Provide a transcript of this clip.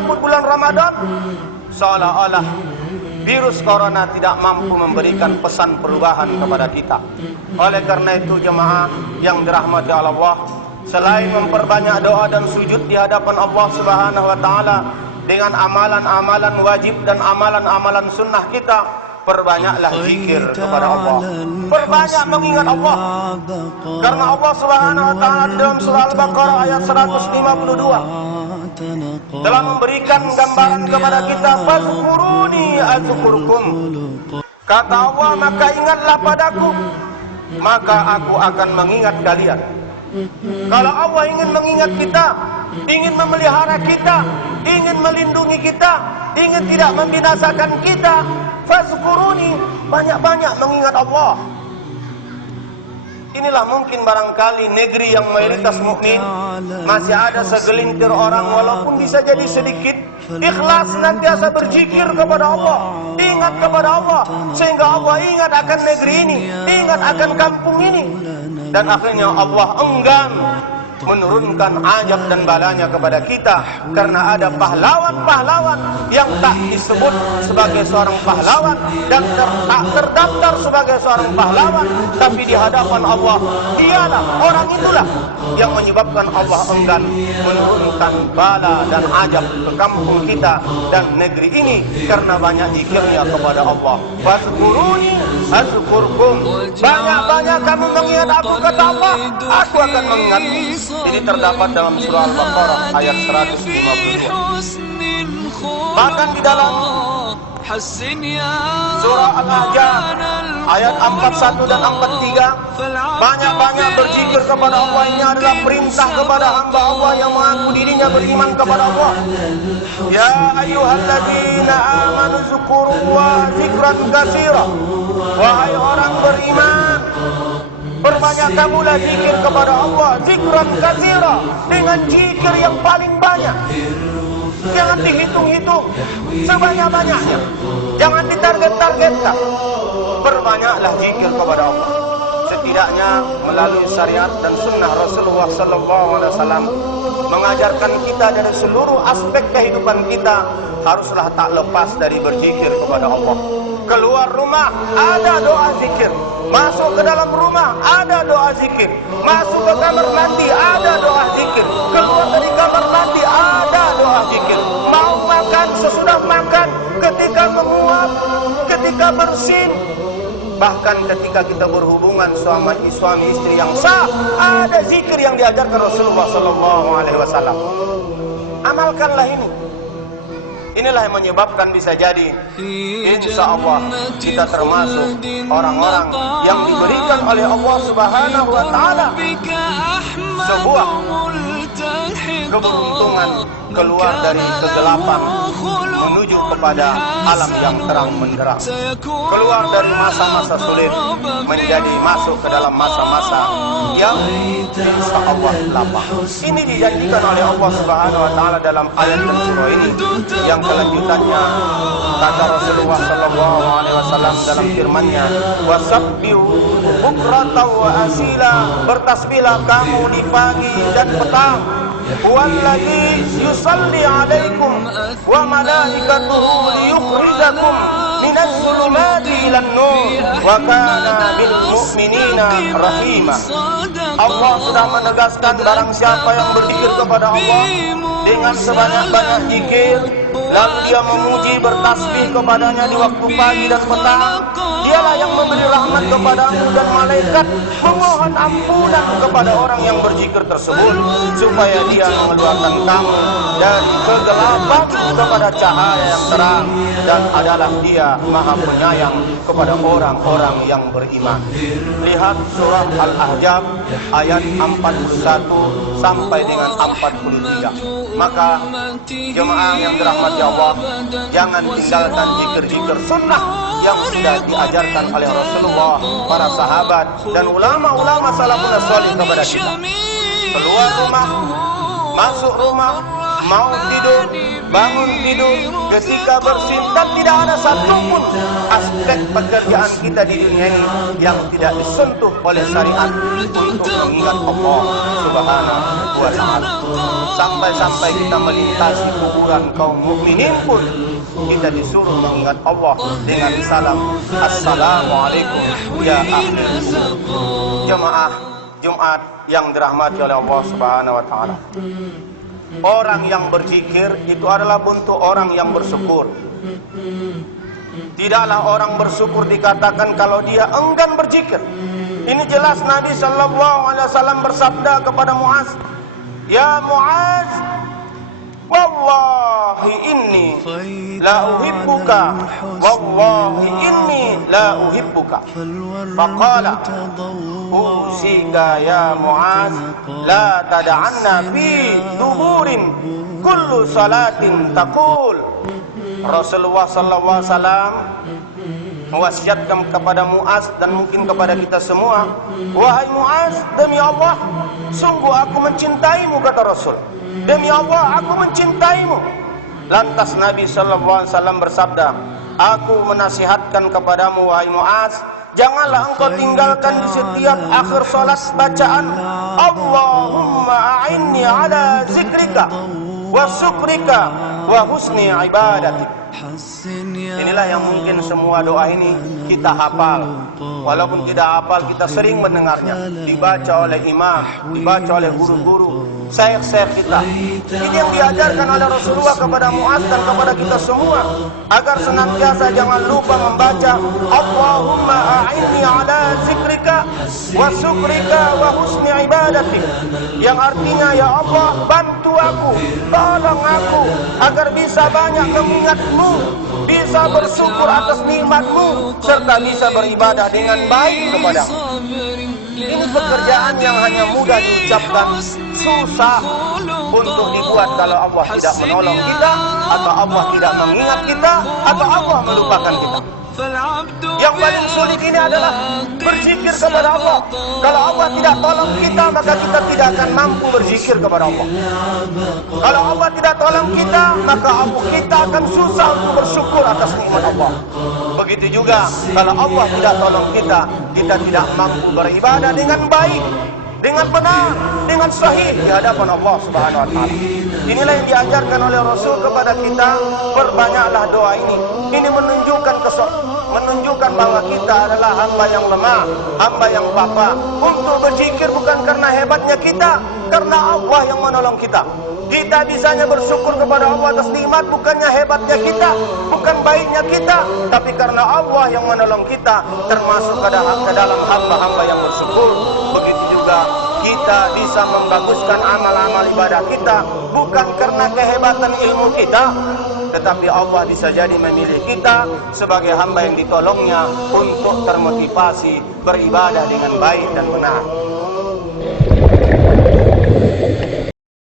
menyambut bulan Ramadan, seolah-olah virus corona tidak mampu memberikan pesan perubahan kepada kita. Oleh karena itu jemaah yang dirahmati Allah, selain memperbanyak doa dan sujud di hadapan Allah Subhanahu wa taala dengan amalan-amalan wajib dan amalan-amalan sunnah kita, perbanyaklah zikir kepada Allah. Perbanyak mengingat Allah. Karena Allah Subhanahu wa taala dalam surah Al-Baqarah ayat 152 telah memberikan gambaran kepada kita, fazkuruni azkurkum. Kata Allah, maka ingatlah padaku, maka aku akan mengingat kalian. Kalau Allah ingin mengingat kita, ingin memelihara kita, ingin melindungi kita, ingin tidak membinasakan kita, fazkuruni, banyak-banyak mengingat Allah. Inilah mungkin barangkali negeri yang mayoritas mukmin, masih ada segelintir orang walaupun bisa jadi sedikit ikhlas senantiasa berzikir kepada Allah, ingat kepada Allah, sehingga Allah ingat akan negeri ini, ingat akan kampung ini, dan akhirnya Allah enggan menurunkan azab dan balanya kepada kita, karena ada pahlawan-pahlawan yang tak disebut sebagai seorang pahlawan dan tak terdaftar sebagai seorang pahlawan, tapi di hadapan Allah dialah, orang itulah yang menyebabkan Allah enggan menurunkan bala dan azab ke kampung kita dan negeri ini, karena banyak zikirnya kepada Allah. Fazkuruni azkurkum, banyak-banyak kamu mengingat aku, kata Allah, aku akan mengingat. Ini terdapat dalam surah Al-Baqarah ayat 152. Bahkan di dalam surah Al-Ahzab ayat 41 dan 43, banyak-banyak berzikir kepada Allah. Ini adalah perintah kepada hamba Allah yang mengaku dirinya beriman kepada Allah. Ya ayyuhalladzina amanu dzkurullaha dzikran katsira. Wahai orang beriman, perbanyak kamulah zikir kepada Allah, zikran katsira, dengan zikir yang paling banyak. Jangan dihitung-hitung, sebanyak-banyaknya. Jangan ditarget-targetkan. Perbanyaklah zikir kepada Allah. Setidaknya melalui syariat dan sunnah Rasulullah SAW mengajarkan kita dari seluruh aspek kehidupan kita, haruslah tak lepas dari berzikir kepada Allah. Keluar rumah ada doa zikir, masuk ke dalam rumah ada doa zikir, masuk ke kamar mandi ada doa zikir, keluar dari kamar mandi ada doa zikir, mau makan, sesudah makan, ketika menguap, ketika bersin, bahkan ketika kita berhubungan suami istri yang sah, ada zikir yang diajarkan Rasulullah SAW. Amalkanlah ini. Inilah yang menyebabkan bisa jadi insya Allah kita termasuk orang-orang yang diberikan oleh Allah Subhanahu wa taala sebuah keberuntungan keluar dari kegelapan menuju kepada alam yang terang benderang, keluar dari masa-masa sulit menjadi masuk ke dalam masa-masa yang insya Allah lapang. Ini dijanjikan oleh Allah Subhanahu wa taala dalam ayat dan surah ini. Yang kelanjutannya kata Rasulullah SAW dalam firman-Nya, wasabbihu bukratan wa asila, bertasbihlah kamu di pagi dan petang. Huwallazi yusalli alaikum wa malaikatuhu liyukhrijakum minadh dhulumati ilan nur wa kana bil mu'minina rahima. Allah sudah menegaskan, barang siapa yang berzikir kepada Allah dengan sebanyak-banyak zikir, lalu dia memuji bertasbih kepadanya di waktu pagi dan petang, dialah yang memberi rahmat kepadamu, dan malaikat memohon ampunan kepada orang yang berzikir tersebut, supaya dia mengeluarkan kamu dari kegelapan kepada cahaya yang terang, dan adalah dia maha penyayang kepada orang-orang yang beriman. Lihat surah Al-Ahzab ayat 41 sampai dengan 43. Maka jemaah yang dirahmati Allah, jangan tinggalkan zikir-zikir sunnah yang sudah diajarkan oleh Rasulullah, para sahabat, dan ulama-ulama salafun salih kepada kita. Keluar rumah, masuk rumah, mau tidur, bangun tidur, ketika bersin, dan tidak ada satupun aspek pekerjaan kita di dunia ini yang tidak disentuh oleh syariat untuk mengingat Allah Subhanahu wa Ta'ala. Sampai-sampai kita melintasi kuburan kaum mukminin pun kita disuruh mengingat Allah dengan salam Assalamualaikum ya ahli jemaah Jumat yang dirahmati oleh Allah Subhanahu wa Ta'ala. Orang yang berzikir itu adalah bentuk orang yang bersyukur. Tidaklah orang bersyukur dikatakan kalau dia enggan berzikir. Ini jelas Nabi sallallahu alaihi wasallam bersabda kepada Muaz, "Ya Muaz, wallahi inni la uhibbuka, wallahi inni la uhibbuka." Faqala, "Usika ya Muaz, la tada'anna fi duburin kullu salatin taqul." Rasulullah sallallahu alaihi wasallam mewasiatkan kepada Muaz dan mungkin kepada kita semua, "Wahai Muaz, demi Allah, sungguh aku mencintaimu," kata Rasul. "Demi Allah, aku mencintaimu." Lantas Nabi sallallahu alaihi wasallam bersabda, "Aku menasihatkan kepadamu wahai Muaz, janganlah engkau tinggalkan di setiap akhir salat bacaan Allahumma a'inni ala zikrika wa syukrika wa husni ibadatik." Inilah yang mungkin semua doa ini kita hafal. Walaupun tidak hafal, kita sering mendengarnya, dibaca oleh imam, dibaca oleh guru-guru, syekh-syekh kita. Ini yang diajarkan oleh Rasulullah kepada Muaz dan kepada kita semua, agar senantiasa jangan lupa membaca Allahumma a'inni ala zikrika wa syukrika wa husni ibadatik, yang artinya, ya Allah, bantu aku, tolong aku agar bisa banyak mengingatmu, bisa bersyukur atas nikmatmu, serta bisa beribadah dengan baik kepadamu. Ini pekerjaan yang hanya mudah diucapkan, susah untuk dibuat kalau Allah tidak menolong kita, atau Allah tidak mengingat kita, atau Allah melupakan kita. Yang paling sulit ini adalah berzikir kepada Allah. Kalau Allah tidak tolong kita, maka kita tidak akan mampu berzikir kepada Allah. Kalau Allah tidak tolong kita, maka kita akan susah untuk bersyukur atas nikmat Allah. Begitu juga kalau Allah tidak tolong kita, kita tidak mampu beribadah dengan baik, dengan benar, dengan sahih di hadapan Allah Subhanahu wa Ta'ala. Inilah yang diajarkan oleh Rasul kepada kita, perbanyaklah doa ini. Ini menunjukkan bahwa kita adalah hamba yang lemah, hamba yang papa. Untuk berzikir bukan karena hebatnya kita, karena Allah yang menolong kita. Kita bisanya bersyukur kepada Allah atas nikmat bukannya hebatnya kita, bukan baiknya kita, tapi karena Allah yang menolong kita, termasuk ke dalam hamba-hamba yang bersyukur. Begitu juga kita bisa membaguskan amal-amal ibadah kita bukan karena kehebatan ilmu kita, tetapi Allah bisa jadi memilih kita sebagai hamba yang ditolongnya untuk termotivasi beribadah dengan baik dan benar.